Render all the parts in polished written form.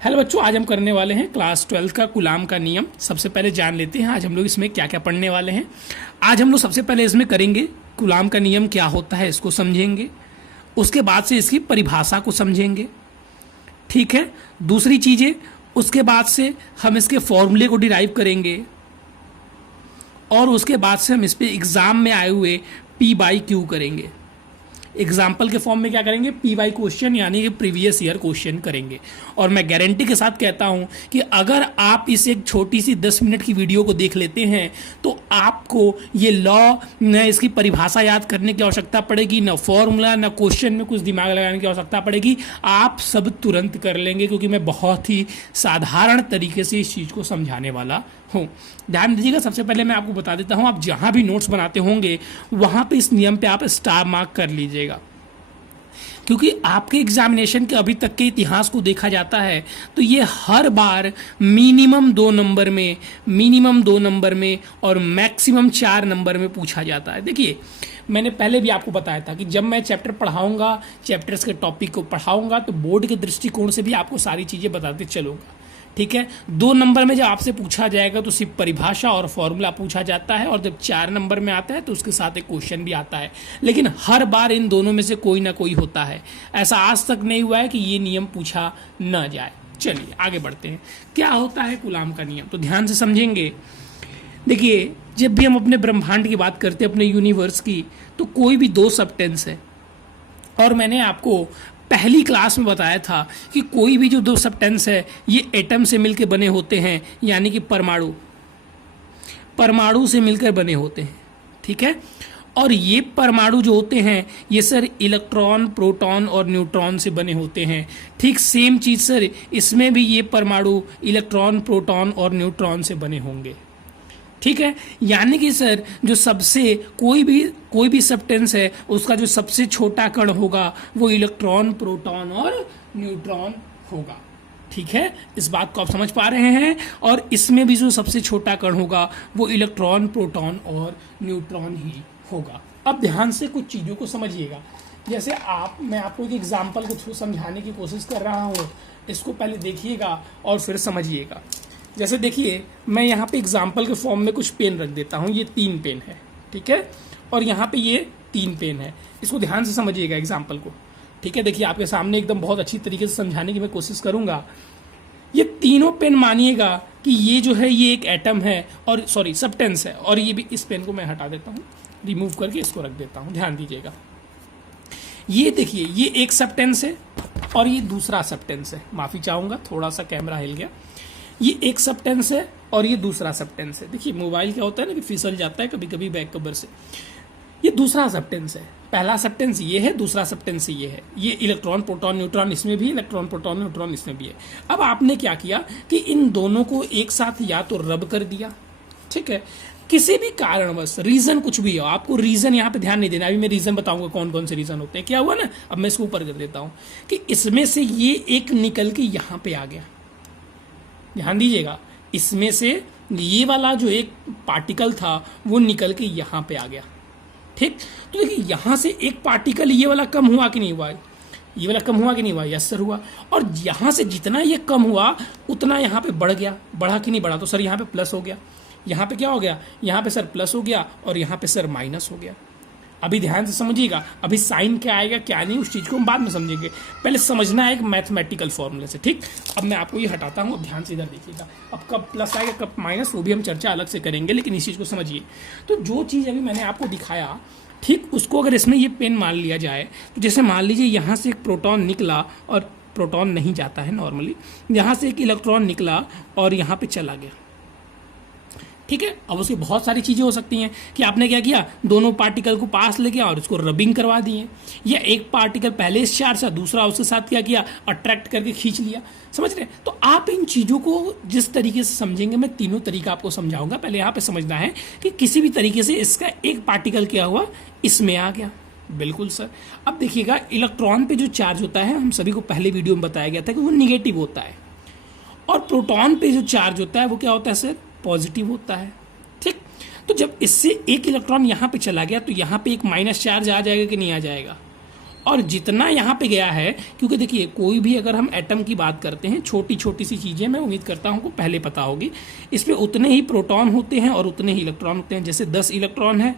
Hello बच्चों, आज हम करने वाले हैं क्लास 12 का कूलाम का नियम। सबसे पहले जान लेते हैं आज हम लोग इसमें क्या क्या पढ़ने वाले हैं। आज हम लोग सबसे पहले इसमें करेंगे कूलाम का नियम क्या होता है, इसको समझेंगे। उसके बाद से इसकी परिभाषा को समझेंगे, ठीक है। दूसरी चीज़ें, उसके बाद से हम इसके फॉर्मूले को डिराइव करेंगे और उसके बाद से हम इस पर एग्ज़ाम में आए हुए P/Q करेंगे। एग्जाम्पल के फॉर्म में क्या करेंगे, P/Q क्वेश्चन यानी कि प्रीवियस ईयर क्वेश्चन करेंगे। और मैं गारंटी के साथ कहता हूं कि अगर आप इस एक छोटी सी 10 मिनट की वीडियो को देख लेते हैं तो आपको ये लॉ न इसकी परिभाषा याद करने की आवश्यकता पड़ेगी, न फॉर्मूला, न क्वेश्चन में कुछ दिमाग लगाने की आवश्यकता पड़ेगी। आप सब तुरंत कर लेंगे क्योंकि मैं बहुत ही साधारण तरीके से इस चीज़ को समझाने वाला हूँ। ध्यान दीजिएगा, सबसे पहले मैं आपको बता देता हूँ, आप जहाँ भी नोट्स बनाते होंगे वहाँ पे इस नियम पे आप स्टार मार्क कर लीजिएगा, क्योंकि आपके एग्जामिनेशन के अभी तक के इतिहास को देखा जाता है तो ये हर बार मिनिमम 2 नंबर में और मैक्सिमम 4 नंबर में पूछा जाता है। देखिए, मैंने पहले भी आपको बताया था कि जब मैं चैप्टर पढ़ाऊंगा, चैप्टर्स के टॉपिक को पढ़ाऊंगा तो बोर्ड के दृष्टिकोण से भी आपको सारी चीज़ें बताते चलूँगा, ठीक है। 2 नंबर में जब आपसे पूछा जाएगा तो सिर्फ परिभाषा और फॉर्मूला पूछा जाता है, और जब 4 नंबर में आता है तो उसके साथ एक क्वेश्चन भी आता है। लेकिन हर बार इन दोनों में से कोई ना कोई होता है, ऐसा आज तक नहीं हुआ है कि ये नियम पूछा न जाए। चलिए आगे बढ़ते हैं। क्या होता है कूलाम का नियम, तो ध्यान से समझेंगे। देखिए, जब भी हम अपने ब्रह्मांड की बात करते हैं, अपने यूनिवर्स की, तो कोई भी 2 सब्सटेंस है, और मैंने आपको पहली क्लास में बताया था कि कोई भी जो 2 सब्सटेंस है ये एटम से मिलकर बने होते हैं, यानी कि परमाणु से मिलकर बने होते हैं, ठीक है। और ये परमाणु जो होते हैं ये सर इलेक्ट्रॉन, प्रोटॉन और न्यूट्रॉन से बने होते हैं। ठीक सेम चीज़ सर इसमें भी ये परमाणु इलेक्ट्रॉन, प्रोटॉन और न्यूट्रॉन से बने होंगे, ठीक है। यानी कि सर जो सबसे कोई भी सब्सटेंस है उसका जो सबसे छोटा कण होगा वो इलेक्ट्रॉन, प्रोटॉन और न्यूट्रॉन होगा, ठीक है। इस बात को आप समझ पा रहे हैं। और इसमें भी जो सबसे छोटा कण होगा वो इलेक्ट्रॉन, प्रोटॉन और न्यूट्रॉन ही होगा। अब ध्यान से कुछ चीज़ों को समझिएगा। जैसे मैं आपको एक एग्जाम्पल के थ्रू समझाने की कोशिश कर रहा हूँ, इसको पहले देखिएगा और फिर समझिएगा। जैसे देखिए, मैं यहाँ पे एग्जाम्पल के फॉर्म में कुछ पेन रख देता हूँ। ये 3 पेन है, ठीक है, और यहाँ पे ये 3 पेन है। इसको ध्यान से समझिएगा एग्जाम्पल को, ठीक है। देखिए, आपके सामने एकदम बहुत अच्छी तरीके से समझाने की मैं कोशिश करूँगा। ये तीनों पेन मानिएगा कि ये जो है ये एक एटम है, और सॉरी सब्सटेंस है, और ये भी, इस पेन को मैं हटा देता हूँ, रिमूव करके इसको रख देता हूँ। ध्यान दीजिएगा, ये देखिए, ये एक सब्सटेंस है और ये दूसरा सब्सटेंस है। माफ़ी चाहूँगा, थोड़ा सा कैमरा हिल गया। ये एक सब्सटेंस है और ये दूसरा सब्सटेंस है। देखिए, मोबाइल क्या होता है ना कि फिसल जाता है कभी कभी बैक कवर से। ये दूसरा सब्सटेंस है, पहला सब्सटेंस ये है, दूसरा सब्सटेंस ये है। ये इलेक्ट्रॉन, प्रोटॉन, न्यूट्रॉन इसमें भी, इलेक्ट्रॉन, प्रोटॉन, न्यूट्रॉन इसमें भी है। अब आपने क्या किया कि इन दोनों को एक साथ या तो रब कर दिया, ठीक है। किसी भी कारणवश, रीजन कुछ भी हो, आपको रीजन यहाँ पे ध्यान नहीं देना। अभी मैं रीजन बताऊंगा कौन कौन से रीजन होते हैं। क्या हुआ ना, अब मैं इसको ऊपर कर देता हूँ कि इसमें से ये एक निकल के यहाँ पे आ गया। ध्यान दीजिएगा, इसमें से ये वाला जो एक पार्टिकल था वो निकल के यहाँ पे आ गया, ठीक। तो देखिए, यहाँ से एक पार्टिकल ये वाला कम हुआ कि नहीं हुआ, ये वाला कम हुआ कि नहीं हुआ, यस सर हुआ। और यहाँ से जितना ये कम हुआ उतना यहाँ पे बढ़ गया, बढ़ा कि नहीं बढ़ा, तो सर यहाँ पे प्लस हो गया, यहाँ पे क्या हो गया, यहाँ पे सर प्लस हो गया, और यहाँ पे सर माइनस हो गया। अभी ध्यान से समझिएगा, अभी साइन क्या आएगा क्या नहीं उस चीज़ को हम बाद में समझेंगे, पहले समझना है एक मैथमेटिकल फॉर्मूले से, ठीक। अब मैं आपको ये हटाता हूँ, अब ध्यान से इधर देखिएगा। अब कब प्लस आएगा कब माइनस वो भी हम चर्चा अलग से करेंगे, लेकिन इस चीज़ को समझिए। तो जो चीज़ अभी मैंने आपको दिखाया, ठीक, उसको अगर इसमें ये पेन मान लिया जाए तो जैसे मान लीजिए यहाँ से एक प्रोटॉन निकला, और प्रोटॉन नहीं जाता है नॉर्मली, यहाँ से एक इलेक्ट्रॉन निकला और यहाँ पर चला गया, ठीक है। अब उसकी बहुत सारी चीज़ें हो सकती हैं कि आपने क्या किया, दोनों पार्टिकल को पास ले गया और उसको रबिंग करवा दिए, या एक पार्टिकल पहले इस चार्ज से, दूसरा उसके साथ क्या किया, अट्रैक्ट करके खींच लिया। समझ रहे हैं। तो आप इन चीज़ों को जिस तरीके से समझेंगे, मैं तीनों तरीका आपको समझाऊंगा। पहले यहाँ पे समझना है कि किसी भी तरीके से इसका एक पार्टिकल क्या हुआ, इसमें आ गया। बिल्कुल सर। अब देखिएगा, इलेक्ट्रॉन पे जो चार्ज होता है, हम सभी को पहले वीडियो में बताया गया था कि वो निगेटिव होता है, और प्रोटॉन पे जो चार्ज होता है वो क्या होता है सर, पॉजिटिव होता है, ठीक। तो जब इससे एक इलेक्ट्रॉन यहाँ पे चला गया तो यहाँ पे एक माइनस चार्ज आ जाएगा कि नहीं आ जाएगा, और जितना यहाँ पे गया है, क्योंकि देखिए कोई भी अगर हम एटम की बात करते हैं, छोटी छोटी सी चीज़ें, मैं उम्मीद करता हूँ को पहले पता होगी, इसमें उतने ही प्रोटॉन होते हैं और उतने ही इलेक्ट्रॉन होते हैं। जैसे 10 इलेक्ट्रॉन है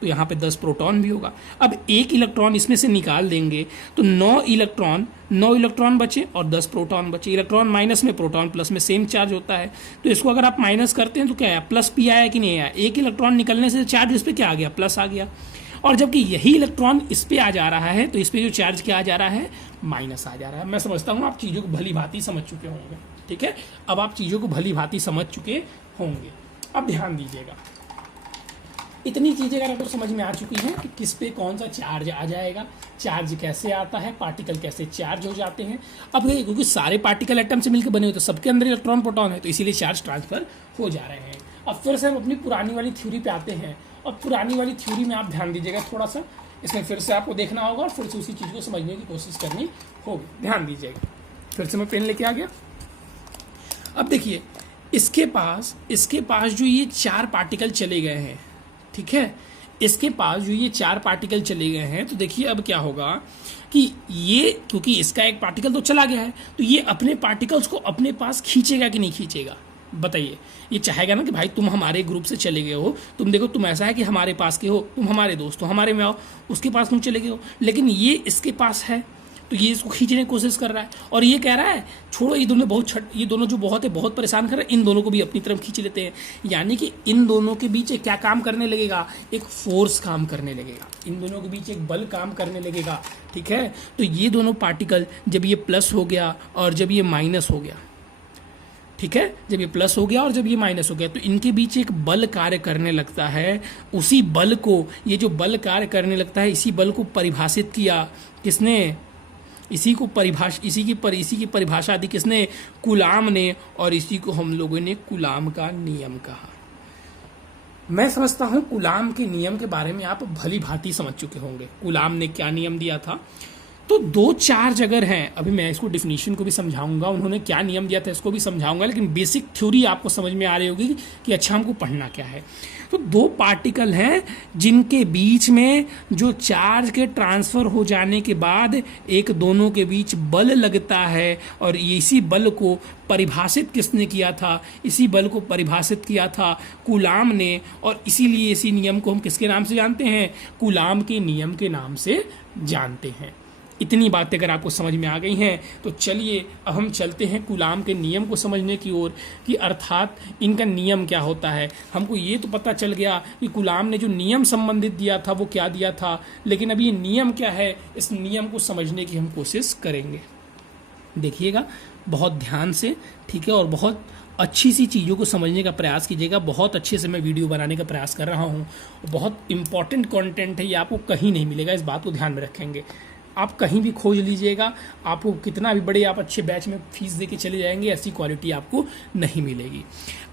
तो यहाँ पे 10 प्रोटॉन भी होगा। अब एक इलेक्ट्रॉन इसमें से निकाल देंगे तो 9 इलेक्ट्रॉन बचे और 10 प्रोटॉन बचे। इलेक्ट्रॉन माइनस में, प्रोटॉन प्लस में सेम चार्ज होता है, तो इसको अगर आप माइनस करते हैं तो क्या आया, प्लस पी आया कि नहीं आया। एक इलेक्ट्रॉन निकलने से चार्ज इस पर क्या आ गया, प्लस आ गया। और जबकि यही इलेक्ट्रॉन इस पे आ जा रहा है तो इस पे जो चार्ज क्या आ जा रहा है, माइनस आ जा रहा है। मैं समझता हूँ आप चीज़ों को भली भांति समझ चुके होंगे। ठीक है, अब आप चीज़ों को भली भांति समझ चुके होंगे। अब ध्यान दीजिएगा, इतनी चीज़ें अगर आपको समझ में आ चुकी हैं कि किस पे कौन सा चार्ज आ जाएगा, चार्ज कैसे आता है, पार्टिकल कैसे चार्ज हो जाते हैं। अब देखिए क्योंकि सारे पार्टिकल एटम से मिलकर बने हुए तो सबके अंदर इलेक्ट्रॉन प्रोटॉन है, तो इसीलिए चार्ज ट्रांसफर हो जा रहे हैं। अब फिर से हम अपनी पुरानी वाली थ्योरी पे आते हैं, और पुरानी वाली थ्योरी में आप ध्यान दीजिएगा थोड़ा सा, इसमें फिर से आपको देखना होगा और फिर से उसी चीज़ को समझने की कोशिश करनी होगी। ध्यान दीजिएगा, फिर से मैं पेन लेके आ गया। अब देखिए इसके पास जो ये 4 पार्टिकल चले गए हैं, ठीक है, इसके पास जो ये 4 पार्टिकल चले गए हैं, तो देखिए अब क्या होगा कि ये, क्योंकि इसका एक पार्टिकल तो चला गया है, तो ये अपने पार्टिकल्स को अपने पास खींचेगा कि नहीं खींचेगा, बताइए। ये चाहेगा ना कि भाई तुम हमारे ग्रुप से चले गए हो, तुम देखो तुम ऐसा है कि हमारे पास के हो, तुम हमारे दोस्त हो, हमारे में आओ, उसके पास तुम चले गए हो, लेकिन ये इसके पास है तो ये इसको खींचने की कोशिश कर रहा है, और ये कह रहा है छोड़ो, ये दोनों जो बहुत परेशान कर रहे हैं, इन दोनों को भी अपनी तरफ खींच लेते हैं। यानी कि इन दोनों के बीच क्या काम करने लगेगा, एक फोर्स काम करने लगेगा, इन दोनों के बीच एक बल काम करने लगेगा। ठीक है, तो ये दोनों पार्टिकल जब ये प्लस हो गया और जब ये माइनस हो गया, ठीक है, जब ये प्लस हो गया और जब ये माइनस हो गया, तो इनके बीच एक बल कार्य करने लगता है। उसी बल को, ये जो बल कार्य करने लगता है, इसी बल को परिभाषित किया किसने, इसी की परिभाषा दी किसने, कूलाम ने, और इसी को हम लोगों ने कूलाम का नियम कहा। मैं समझता हूं कूलाम के नियम के बारे में आप भली भांति समझ चुके होंगे। कूलाम ने क्या नियम दिया था, तो 2 चार्ज अगर हैं, अभी मैं इसको डिफिनीशन को भी समझाऊंगा, उन्होंने क्या नियम दिया था इसको भी समझाऊंगा, लेकिन बेसिक थ्योरी आपको समझ में आ रही होगी कि अच्छा हमको पढ़ना क्या है। तो 2 पार्टिकल हैं जिनके बीच में जो चार्ज के ट्रांसफर हो जाने के बाद एक दोनों के बीच बल लगता है, और इसी बल को परिभाषित किसने किया था, इसी बल को परिभाषित किया था कूलाम ने, और इसीलिए इसी नियम को हम किसके नाम से जानते हैं, कूलाम के नियम के नाम से जानते हैं। इतनी बातें अगर आपको समझ में आ गई हैं तो चलिए अब हम चलते हैं कूलाम के नियम को समझने की ओर, कि अर्थात इनका नियम क्या होता है। हमको ये तो पता चल गया कि कूलाम ने जो नियम संबंधित दिया था वो क्या दिया था, लेकिन अब ये नियम क्या है, इस नियम को समझने की हम कोशिश करेंगे। देखिएगा बहुत ध्यान से, ठीक है, और बहुत अच्छी सी चीज़ों को समझने का प्रयास कीजिएगा। बहुत अच्छे से मैं वीडियो बनाने का प्रयास कर रहा हूँ, बहुत इंपॉर्टेंट कंटेंट है, ये आपको कहीं नहीं मिलेगा, इस बात को ध्यान में रखेंगे। आप कहीं भी खोज लीजिएगा, आपको कितना भी बड़े आप अच्छे बैच में फीस दे के चले जाएंगे, ऐसी क्वालिटी आपको नहीं मिलेगी।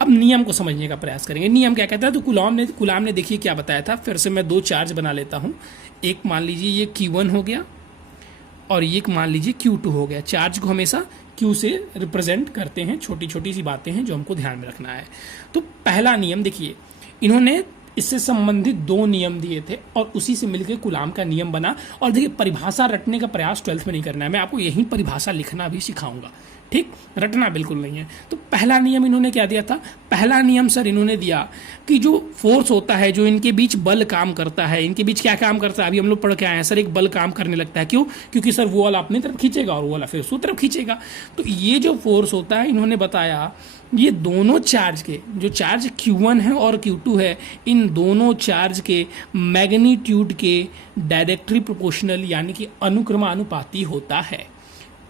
अब नियम को समझने का प्रयास करेंगे। नियम क्या कहता है, तो कूलाम ने देखिए क्या बताया था। फिर से मैं 2 चार्ज बना लेता हूँ, एक मान लीजिए ये Q1 हो गया और एक मान लीजिए Q2 हो गया। चार्ज को हमेशा Q से रिप्रेजेंट करते हैं, छोटी छोटी सी बातें हैं जो हमको ध्यान में रखना है। तो पहला नियम देखिए, इन्होंने इससे संबंधित 2 नियम दिए थे और उसी से मिलकर कूलाम का नियम बना। और देखिए परिभाषा रटने का प्रयास 12th में नहीं करना है, मैं आपको यही परिभाषा लिखना भी सिखाऊंगा, ठीक, रटना बिल्कुल नहीं है। तो पहला नियम इन्होंने क्या दिया था, पहला नियम सर इन्होंने दिया कि जो फोर्स होता है, जो इनके बीच बल काम करता है, इनके बीच क्या काम करता है, अभी हम लोग पढ़ के आए हैं सर, एक बल काम करने लगता है। क्यों, क्योंकि सर वो वाला अपनी तरफ खींचेगा और वो वाला फिर उसकी तरफ खींचेगा। तो ये जो फोर्स होता है, इन्होंने बताया ये दोनों चार्ज के, जो चार्ज Q1 है और Q2 है, इन दोनों चार्ज के मैग्नीट्यूड के डायरेक्टली प्रोपोर्शनल यानी कि अनुक्रमानुपाती होता है।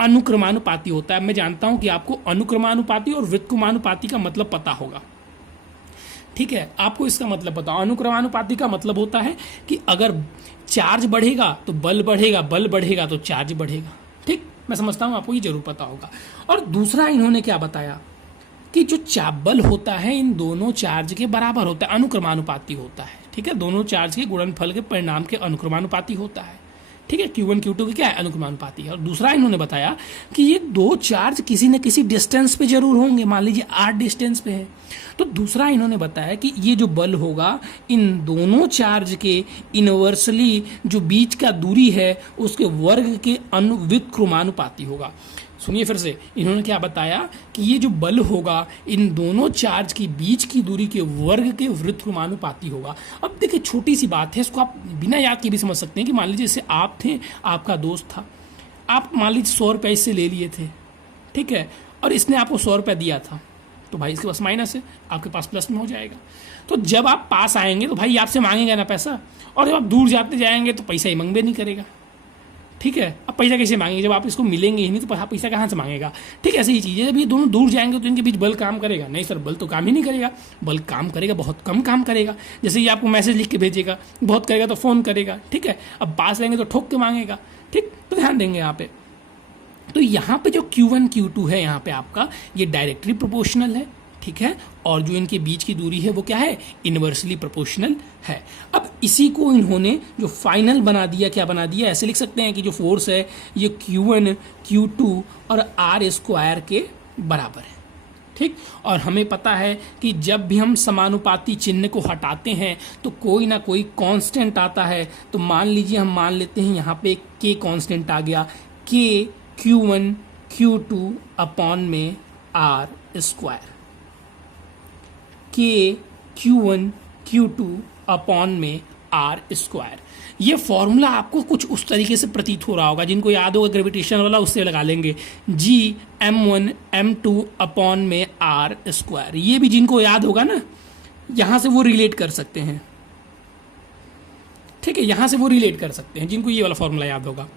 अनुक्रमानुपाती होता है। मैं जानता हूं कि आपको अनुक्रमानुपाती और व्युत्क्रमानुपाती का मतलब पता होगा, ठीक है, आपको इसका मतलब पता। अनुक्रमानुपाती का मतलब होता है कि अगर चार्ज बढ़ेगा तो बल बढ़ेगा, बल बढ़ेगा तो चार्ज बढ़ेगा, ठीक, मैं समझता हूं आपको ये जरूर पता होगा। और दूसरा इन्होंने क्या बताया कि जो बल होता है इन दोनों चार्ज के बराबर होता है, अनुक्रमानुपाती होता है, ठीक है, दोनों चार्ज के गुणनफल के परिणाम के अनुक्रमानुपाती होता है, ठीक है, Q1 Q2 की क्या है, अनुक्रमानुपाती है। और दूसरा इन्होंने बताया कि ये दो चार्ज किसी न किसी डिस्टेंस पे जरूर होंगे, मान लीजिए r डिस्टेंस पे है, तो दूसरा इन्होंने बताया कि ये जो बल होगा इन दोनों चार्ज के इनवर्सली जो बीच का दूरी है उसके वर्ग के व्युत्क्रमानुपाती होगा। सुनिए फिर से, इन्होंने क्या बताया कि ये जो बल होगा इन दोनों चार्ज की बीच की दूरी के वर्ग के व्युत्क्रमानुपाती होगा। अब देखिए छोटी सी बात है, इसको आप बिना याद के भी समझ सकते हैं कि मान लीजिए जैसे आप थे, आपका दोस्त था, आप मान लीजिए 100 रुपये इससे ले लिए थे, ठीक है, और इसने आपको 100 रुपये दिया था, तो भाई इसके पास माइनस है, आपके पास प्लस में हो जाएगा। तो जब आप पास आएंगे तो भाई आपसे मांगेगा ना पैसा, और जब आप दूर जाते जाएंगे तो पैसा ही मंगबे नहीं करेगा, ठीक है। अब पैसा कैसे मांगेंगे, जब आप इसको मिलेंगे ही नहीं तो पैसा कहाँ से मांगेगा, ठीक है। ऐसी ही चीज़ है, जब ये दोनों दूर जाएंगे तो इनके बीच बल काम करेगा, नहीं सर बल तो काम ही नहीं करेगा, बल काम करेगा, बहुत कम काम करेगा। जैसे ये आपको मैसेज लिख के भेजेगा, बहुत करेगा तो फ़ोन करेगा, ठीक है। अब पास रहेंगे तो ठोक के मांगेगा, ठीक, तो ध्यान देंगे यहाँ पे। तो यहाँ पे जो Q1 Q2 है, यहाँ पे आपका ये डायरेक्टली प्रोपोर्शनल है, ठीक है, और जो इनके बीच की दूरी है वो क्या है, इनवर्सली प्रोपोर्शनल है। अब इसी को इन्होंने जो फाइनल बना दिया, क्या बना दिया, ऐसे लिख सकते हैं कि जो फोर्स है ये Q1 Q2 और R स्क्वायर के बराबर है, ठीक। और हमें पता है कि जब भी हम समानुपाती चिन्ह को हटाते हैं तो कोई ना कोई कांस्टेंट आता है। तो मान लीजिए हम मान लेते हैं यहाँ पे K कांस्टेंट आ गया, K Q1 Q2 अपॉन में R square, K Q1 Q2 upon में R स्क्वायर। ये फॉर्मूला आपको कुछ उस तरीके से प्रतीत हो रहा होगा, जिनको याद होगा ग्रेविटेशन वाला उससे लगा लेंगे, G M1 M2 अपॉन में R स्क्वायर। ये भी जिनको याद होगा ना, यहाँ से वो रिलेट कर सकते हैं, ठीक है, यहाँ से वो रिलेट कर सकते हैं जिनको ये वाला फॉर्मूला याद होगा।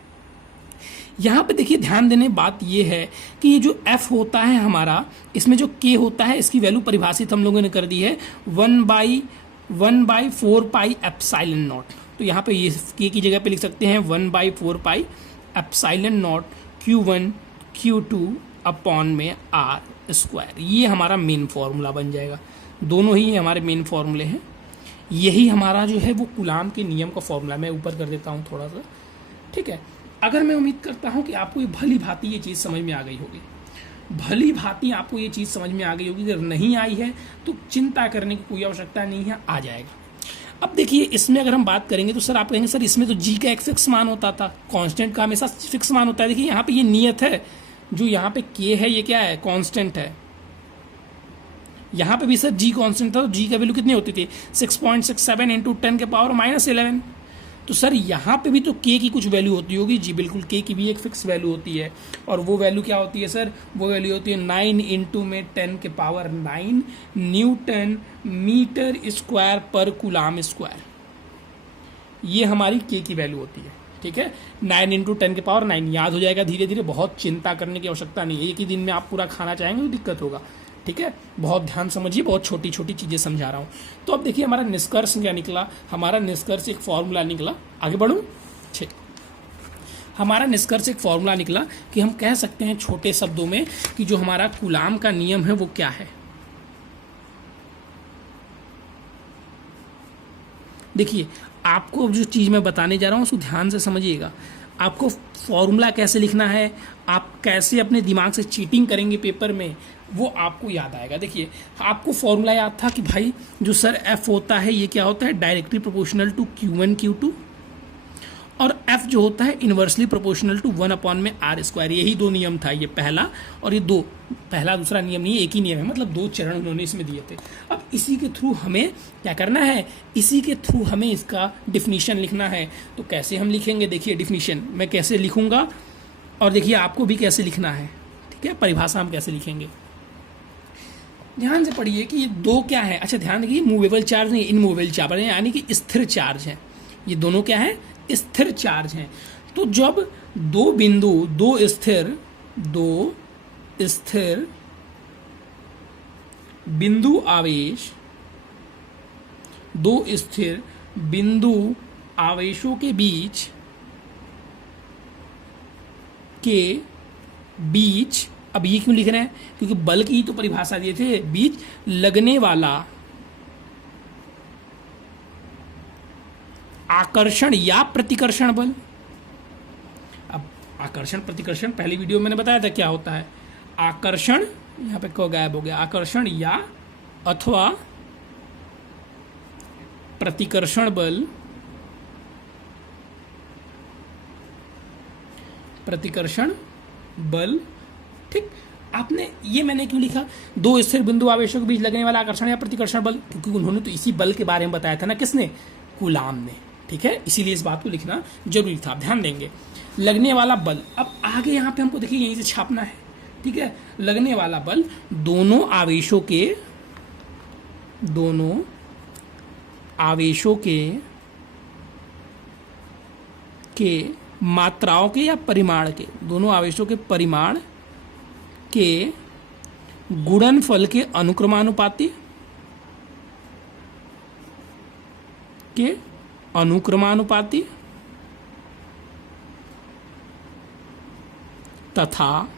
यहाँ पे देखिए ध्यान देने बात ये है कि ये जो F होता है हमारा, इसमें जो K होता है इसकी वैल्यू परिभाषित हम लोगों ने कर दी है 1/4 पाई एप्सिलॉन नॉट। तो यहाँ पे ये K की जगह पे लिख सकते हैं 1/4 pi epsilon not Q1 Q2 upon में R स्क्वायर। ये हमारा मेन फॉर्मूला बन जाएगा, दोनों ही हमारे मेन फॉर्मूले हैं। यही हमारा जो है वो कूलाम के नियम का फॉर्मूला, मैं ऊपर कर देता हूँ थोड़ा सा, ठीक है। अगर मैं उम्मीद करता हूं कि आपको ये भली भांति ये चीज़ समझ में आ गई होगी, भली भांति आपको ये चीज़ समझ में आ गई होगी। अगर नहीं आई है तो चिंता करने की कोई आवश्यकता नहीं है, आ जाएगा। अब देखिए इसमें अगर हम बात करेंगे तो सर आप कहेंगे सर इसमें तो G का एक फिक्स मान होता था, कांस्टेंट का हमेशा फिक्स मान होता है। देखिए यहाँ पे ये नियत है, जो यहाँ पे K है ये क्या है, कांस्टेंट है। यहाँ पे भी सर G कांस्टेंट था, तो G का वैल्यू कितनी होती थी, 6.67 इंटू 10 के पावर -11। तो सर यहाँ पे भी तो K की कुछ वैल्यू होती होगी, जी बिल्कुल, K की भी एक फिक्स वैल्यू होती है, और वो वैल्यू क्या होती है सर, वो वैल्यू होती है 9 इंटू में 10 के पावर 9 न्यूटन मीटर स्क्वायर पर कूलाम स्क्वायर। ये हमारी K की वैल्यू होती है, ठीक है। 9 इंटू 10 के पावर 9 याद हो जाएगा धीरे धीरे, बहुत चिंता करने की आवश्यकता नहीं है। एक ही दिन में आप पूरा खाना चाहेंगे तो दिक्कत होगा, ठीक है। बहुत ध्यान समझिए, बहुत छोटी छोटी चीज़ें समझा रहा हूँ। तो अब देखिए हमारा निष्कर्ष क्या निकला, हमारा निष्कर्ष एक फॉर्मूला निकला, आगे बढ़ूँ, ठीक। हमारा निष्कर्ष एक फॉर्मूला निकला कि हम कह सकते हैं छोटे शब्दों में कि जो हमारा कूलाम का नियम है वो क्या है। देखिए आपको अब जो चीज़ मैं बताने जा रहा हूँ उसको ध्यान से समझिएगा। आपको फॉर्मूला कैसे लिखना है, आप कैसे अपने दिमाग से चीटिंग करेंगे पेपर में, वो आपको याद आएगा। देखिए आपको फॉर्मूला याद था कि भाई जो सर F होता है ये क्या होता है, directly proportional to Q1 Q2, और F जो होता है इनवर्सली प्रोपोर्शनल टू 1 अपॉन में R स्क्वायर। यही दो नियम था, ये पहला और ये दो, पहला दूसरा नियम नहीं, एक ही नियम है, मतलब दो चरण उन्होंने इसमें दिए थे। अब इसी के थ्रू हमें क्या करना है, इसी के थ्रू हमें इसका डिफिनीशन लिखना है। तो कैसे हम लिखेंगे, देखिए डिफिनीशन मैं कैसे लिखूंगा और देखिए आपको भी कैसे लिखना है, ठीक है। परिभाषा हम कैसे लिखेंगे, ध्यान से पढ़िए कि ये दो क्या है। अच्छा ध्यान रखिए, मूवेबल चार्ज नहीं, इनमूवेबल चार्ज है, यानी कि स्थिर चार्ज है। ये दोनों क्या है, स्थिर चार्ज हैं। तो जब दो बिंदु, दो स्थिर बिंदु आवेश, दो स्थिर बिंदु आवेशों के बीच, अब ये क्यों लिख रहे हैं, क्योंकि बल की तो परिभाषा दिए थे, बीच लगने वाला आकर्षण या प्रतिकर्षण बल, आकर्षण प्रतिकर्षण पहली वीडियो में मैंने बताया था क्या होता है। आकर्षण, यहाँ पे क्यों गायब हो गया, आकर्षण या अथवा प्रतिकर्षण बल, प्रतिकर्षण बल। ठीक, आपने ये मैंने क्यों लिखा, दो स्थिर बिंदु आवेशों के बीच लगने वाला आकर्षण या प्रतिकर्षण बल, क्योंकि उन्होंने तो इसी बल के बारे में बताया था ना, किसने, कूलाम ने। ठीक है, इसीलिए इस बात को लिखना जरूरी था, आप ध्यान देंगे। लगने वाला बल, अब आगे यहाँ पे हमको देखिए यहीं से छापना है। ठीक है, लगने वाला बल दोनों आवेशों के मात्राओं के या परिमाण के, दोनों आवेशों के परिमाण के गुणनफल के अनुक्रमानुपाती तथा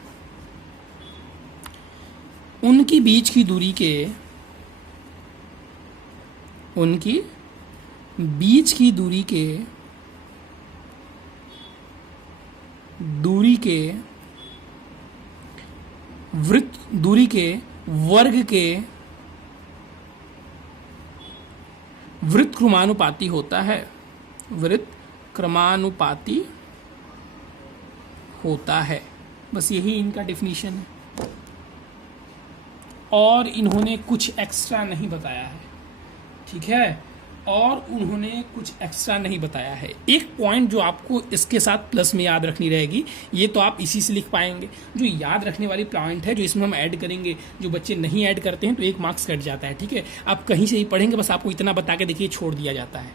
उनकी बीच की दूरी के दूरी के वर्ग के वृत्तक्रमानुपाती होता है, वृत्तक्रमानुपाती होता है। बस यही इनका डेफिनेशन है, और इन्होंने कुछ एक्स्ट्रा नहीं बताया है। ठीक है, और उन्होंने कुछ एक्स्ट्रा नहीं बताया है। एक पॉइंट जो आपको इसके साथ प्लस में याद रखनी रहेगी, ये तो आप इसी से लिख पाएंगे, जो याद रखने वाली पॉइंट है जो इसमें हम ऐड करेंगे, जो बच्चे नहीं ऐड करते हैं तो 1 मार्क्स कट जाता है। ठीक है, आप कहीं से ही पढ़ेंगे, बस आपको इतना बता के देखिए छोड़ दिया जाता है,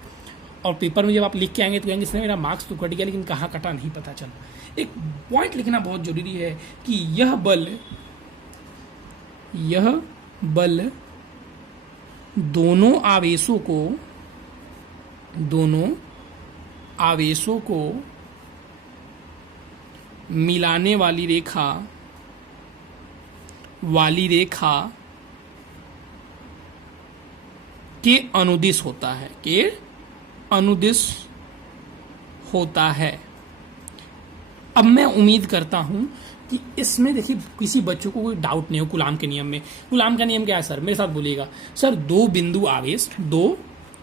और पेपर में जब आप लिख के आएंगे तो कहेंगे इसमें मेरा मार्क्स तो कट गया लेकिन कहाँ कटा नहीं पता चला। एक पॉइंट लिखना बहुत जरूरी है कि यह बल दोनों आवेशों को मिलाने वाली रेखा के अनुदिश होता है। अब मैं उम्मीद करता हूं कि इसमें देखिए किसी बच्चों को कोई डाउट नहीं हो कूलाम के नियम में। कूलाम का नियम क्या है सर, मेरे साथ बोलिएगा सर। दो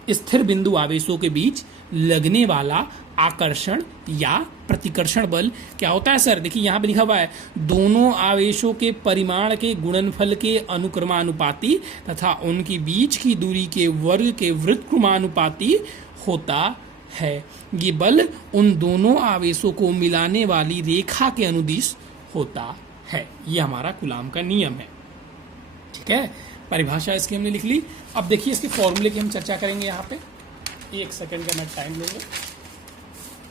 स्थिर बिंदु आवेशों के बीच लगने वाला आकर्षण या प्रतिकर्षण बल क्या होता है सर। देखिए यहाँ पे लिखा हुआ है, दोनों आवेशों के परिमाण के गुणनफल के अनुक्रमानुपाती तथा उनकी बीच की दूरी के वर्ग के वृत्तक्रमानुपाती होता है। ये बल उन दोनों आवेशों को मिलाने वाली रेखा के अनुदिश होता है। ये हमारा कूलाम का नियम है। ठीक है, परिभाषा इसकी हमने लिख ली। अब देखिए इसके फॉर्मूले की हम चर्चा करेंगे। यहाँ पे 1 सेकंड का मैं टाइम लूँगा।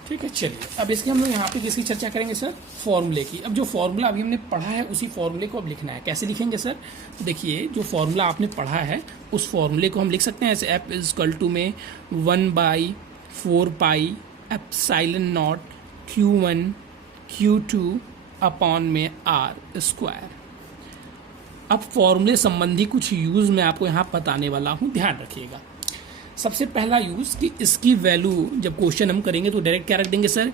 ठीक है, चलिए अब इसकी हम लोग यहाँ पे जिसकी चर्चा करेंगे सर, फॉर्मूले की। अब जो फॉर्मूला अभी हमने पढ़ा है उसी फॉर्मूले को अब लिखना है। कैसे लिखेंगे सर, तो देखिए जो फॉर्मूला आपने पढ़ा है उस फॉर्मूले को हम लिख सकते हैं ऐसे, एफ इज इक्वल टू में 1/4 pi epsilon not Q1 Q2 upon में R स्क्वायर। अब फॉर्मूले संबंधी कुछ यूज मैं आपको यहाँ बताने वाला हूँ, ध्यान रखिएगा। सबसे पहला यूज कि इसकी वैल्यू जब क्वेश्चन हम करेंगे तो डायरेक्ट क्या रख देंगे सर,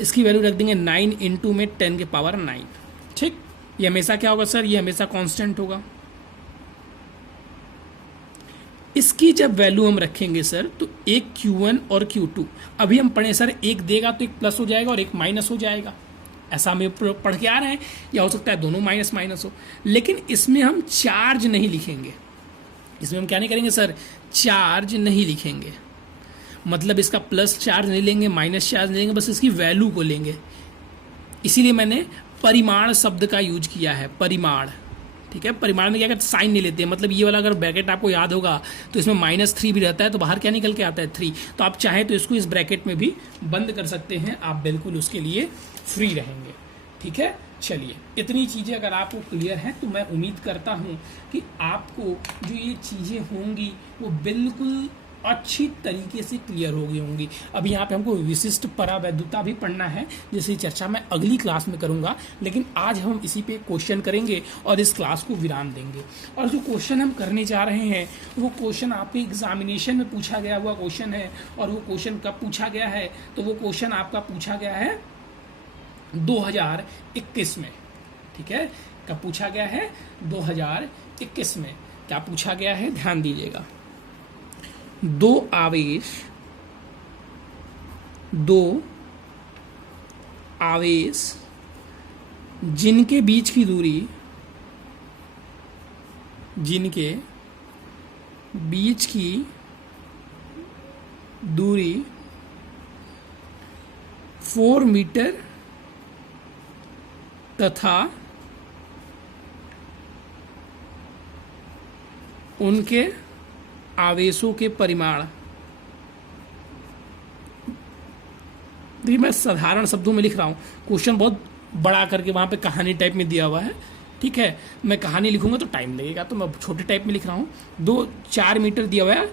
इसकी वैल्यू रख देंगे 9 इंटू में 10 के पावर 9। ठीक, ये हमेशा क्या होगा सर, ये हमेशा कांस्टेंट होगा। इसकी जब वैल्यू हम रखेंगे सर तो एक Q1 और Q2, अभी हम पढ़े सर एक देगा तो एक प्लस हो जाएगा और एक माइनस हो जाएगा, ऐसा हमें पढ़ के आ रहे हैं, या हो सकता है दोनों माइनस माइनस हो। लेकिन इसमें हम चार्ज नहीं लिखेंगे, इसमें हम क्या नहीं करेंगे सर, चार्ज नहीं लिखेंगे। मतलब इसका प्लस चार्ज नहीं लेंगे, माइनस चार्ज नहीं लेंगे, बस इसकी वैल्यू को लेंगे। इसीलिए मैंने परिमाण शब्द का यूज किया है, परिमाण। ठीक है, परिमाण में क्या कहते हैं, साइन नहीं लेते हैं। मतलब ये वाला अगर ब्रैकेट आपको याद होगा तो इसमें -3 भी रहता है, तो बाहर क्या निकल के आता है 3। तो आप चाहें तो इसको इस ब्रैकेट में भी बंद कर सकते हैं, आप बिल्कुल उसके लिए फ्री रहेंगे। ठीक है, चलिए इतनी चीज़ें अगर आपको क्लियर हैं तो मैं उम्मीद करता हूं कि आपको जो ये चीज़ें होंगी वो बिल्कुल अच्छी तरीके से क्लियर हो गई होंगी। अब यहाँ पे हमको विशिष्ट परावैद्युता भी पढ़ना है, जिसकी चर्चा मैं अगली क्लास में करूँगा। लेकिन आज हम इसी पे क्वेश्चन करेंगे और इस क्लास को विराम देंगे। और जो क्वेश्चन हम करने जा रहे हैं वो क्वेश्चन आपके एग्जामिनेशन में पूछा गया हुआ क्वेश्चन है। और वो क्वेश्चन कब पूछा गया है, तो वो क्वेश्चन आपका पूछा गया है 2021 में। ठीक है, कब पूछा गया है? 2021 में। क्या पूछा गया है? ध्यान दीजिएगा। दो आवेश जिनके बीच की दूरी 4 मीटर तथा उनके आवेशों के परिमाण, देखिए मैं साधारण शब्दों में लिख रहा हूँ, क्वेश्चन बहुत बड़ा करके वहाँ पे कहानी टाइप में दिया हुआ है। ठीक है, मैं कहानी लिखूंगा तो टाइम लगेगा, तो मैं छोटे टाइप में लिख रहा हूँ। 4 मीटर दिया हुआ है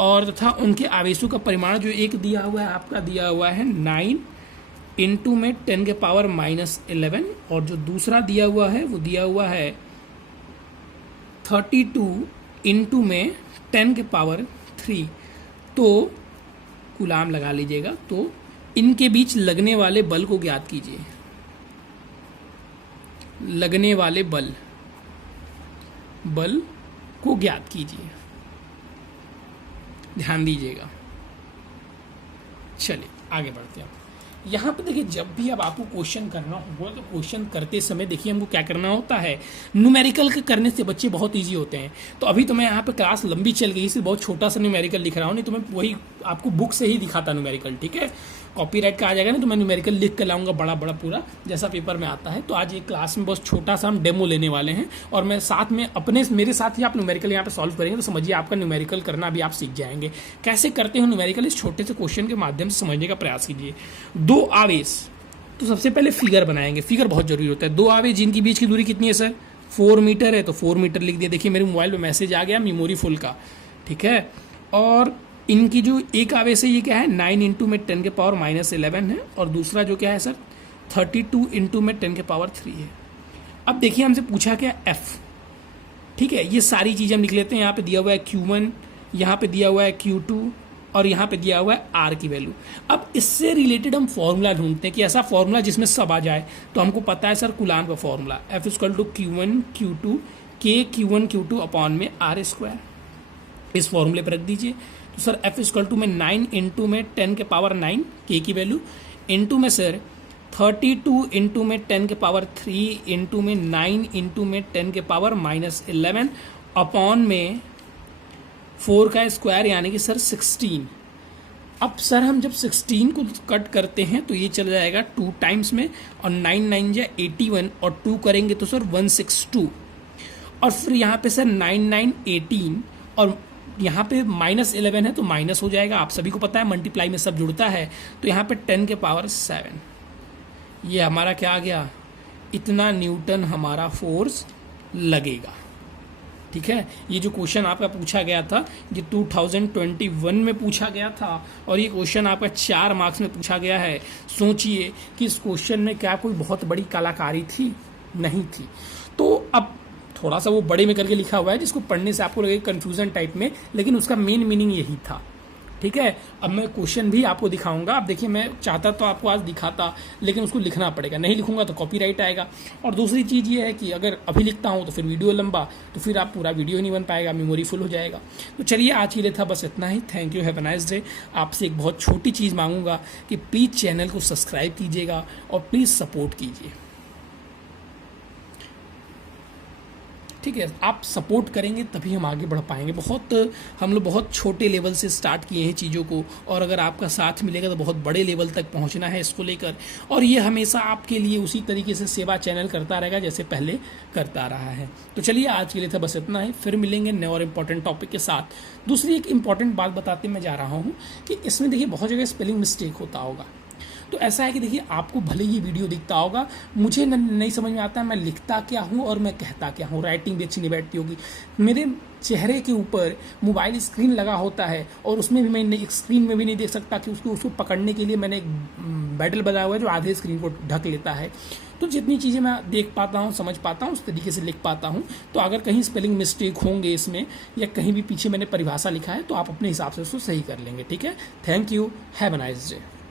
और तथा उनके आवेशों का परिमाण जो एक दिया हुआ है आपका, दिया हुआ है 9 इंटू में 10 के पावर -11, और जो दूसरा दिया हुआ है वो दिया हुआ है 32 इंटू में 10 के पावर 3। तो कूलाम लगा लीजिएगा। तो इनके बीच लगने वाले बल को ज्ञात कीजिए। लगने वाले बल को ज्ञात कीजिए। ध्यान दीजिएगा। चलिए आगे बढ़ते हैं। यहाँ पे देखिए, जब भी अब आपको क्वेश्चन करना होगा तो क्वेश्चन करते समय देखिए हमको क्या करना होता है। न्यूमेरिकल के करने से बच्चे बहुत इजी होते हैं। तो अभी तो मैं यहाँ पे क्लास लंबी चल गई, इसलिए बहुत छोटा सा न्यूमेरिकल लिख रहा हूँ, नहीं तो मैं वही आपको बुक से ही दिखाता न्यूमेरिकल। ठीक है, कॉपीराइट का आ जाएगा ना, तो मैं न्यूमेरिकल लिख के लाऊंगा बड़ा बड़ा पूरा, जैसा पेपर में आता है। तो आज ये क्लास में बहुत छोटा सा हम डेमो लेने वाले हैं, और मैं साथ में मेरे साथ ही आप न्यूमेरिकल यहाँ पे सॉल्व करेंगे, तो समझिए आपका न्यूमेरिकल करना भी आप सीख जाएंगे। कैसे करते हो न्यूमेरिकल, इस छोटे से क्वेश्चन के माध्यम से समझने का प्रयास कीजिए। 2 आवेश, तो सबसे पहले फिगर बनाएंगे। फिगर बहुत जरूरी होता है। 2 आवेश जिनकी बीच की दूरी कितनी है सर? 4 मीटर है, तो 4 मीटर लिख दिया। देखिए मेरे मोबाइल में मैसेज आ गया मेमोरी फुल का। ठीक है, और इनकी जो एक आवेश है ये क्या है? 9 इंटू में 10 के पावर -11 है, और दूसरा जो क्या है सर? 32 इंटू में 10 के पावर 3 है। अब देखिए हमसे पूछा क्या? F। ठीक है, ये सारी चीज़ें हम लिख लेते हैं। यहाँ पे दिया हुआ है Q1, यहाँ पे दिया हुआ है Q2, और यहाँ पे दिया हुआ है R की वैल्यू। अब इससे रिलेटेड हम फॉर्मूला ढूंढते हैं कि ऐसा फॉर्मूला जिसमें सब आ जाए। तो हमको पता है सर कूलाम का formula, F = Q1 Q2 K Q1 Q2 upon में R²। इस फॉर्मूले पर रख दीजिए। तो सर F = में 9 इंटू में 10 के पावर 9 K की वैल्यू, इंटू में सर 32 इंटू में 10 के पावर 3 इंटू में 9 इंटू में 10 के पावर -11 अपॉन में 4 का स्क्वायर, यानी कि सर 16। अब सर हम जब 16 को कट करते हैं तो ये चल जाएगा 2 टाइम्स में, और 9 9 जा 81, और 2 करेंगे तो सर 162, और फिर यहाँ पे सर 9 9 18, और यहाँ पे -11 है तो माइनस हो जाएगा। आप सभी को पता है मल्टीप्लाई में सब जुड़ता है। तो यहाँ पे 10 के पावर 7, ये हमारा क्या आ गया? इतना न्यूटन हमारा फोर्स लगेगा। ठीक है, ये जो क्वेश्चन आपका पूछा गया था, ये 2021 में पूछा गया था, और ये क्वेश्चन आपका 4 मार्क्स में पूछा गया है। सोचिए कि इस क्वेश्चन में क्या कोई बहुत बड़ी कलाकारी थी? नहीं थी। तो अब थोड़ा सा वो बड़े में करके लिखा हुआ है, जिसको पढ़ने से आपको लगेगा कंफ्यूजन टाइप में, लेकिन उसका मेन मीनिंग यही था। ठीक है, अब मैं क्वेश्चन भी आपको दिखाऊंगा। अब देखिए, मैं चाहता तो आपको आज दिखाता, लेकिन उसको लिखना पड़ेगा, नहीं लिखूंगा तो कॉपीराइट आएगा। और दूसरी चीज़ ये है कि अगर अभी लिखता हूँ तो फिर वीडियो लंबा, तो फिर आप पूरा वीडियो नहीं बन पाएगा, मेमोरी फुल हो जाएगा। तो चलिए आज के लिए था बस इतना ही। Thank you, have a nice day. आपसे एक बहुत छोटी चीज़ मांगूंगा कि प्लीज़ चैनल को सब्सक्राइब कीजिएगा और प्लीज़ सपोर्ट कीजिए। ठीक है, आप सपोर्ट करेंगे तभी हम आगे बढ़ पाएंगे। हम लोग बहुत छोटे लेवल से स्टार्ट किए हैं चीज़ों को, और अगर आपका साथ मिलेगा तो बहुत बड़े लेवल तक पहुंचना है इसको लेकर। और ये हमेशा आपके लिए उसी तरीके से सेवा चैनल करता रहेगा जैसे पहले करता रहा है। तो चलिए आज के लिए था बस इतना ही, फिर मिलेंगे नए और इम्पॉर्टेंट टॉपिक के साथ। दूसरी एक इम्पॉर्टेंट बात बताते मैं जा रहा हूँ कि इसमें देखिए बहुत जगह स्पेलिंग मिस्टेक होता होगा। तो ऐसा है कि देखिए, आपको भले ही वीडियो दिखता होगा, मुझे नहीं समझ में आता है मैं लिखता क्या हूँ और मैं कहता क्या हूँ। राइटिंग भी अच्छी नहीं बैठती होगी। मेरे चेहरे के ऊपर मोबाइल स्क्रीन लगा होता है, और उसमें भी मैं स्क्रीन में भी नहीं देख सकता कि उसको पकड़ने के लिए मैंने एक बैटल बनाया हुआ है जो आधे स्क्रीन को ढक लेता है। तो जितनी चीज़ें मैं देख पाता हूँ, समझ पाता हूँ, उस तरीके से लिख पाता हूँ। तो अगर कहीं स्पेलिंग मिस्टेक होंगे इसमें, या कहीं भी पीछे मैंने परिभाषा लिखा है, तो आप अपने हिसाब से उसको सही कर लेंगे। ठीक है, thank you, have a nice day.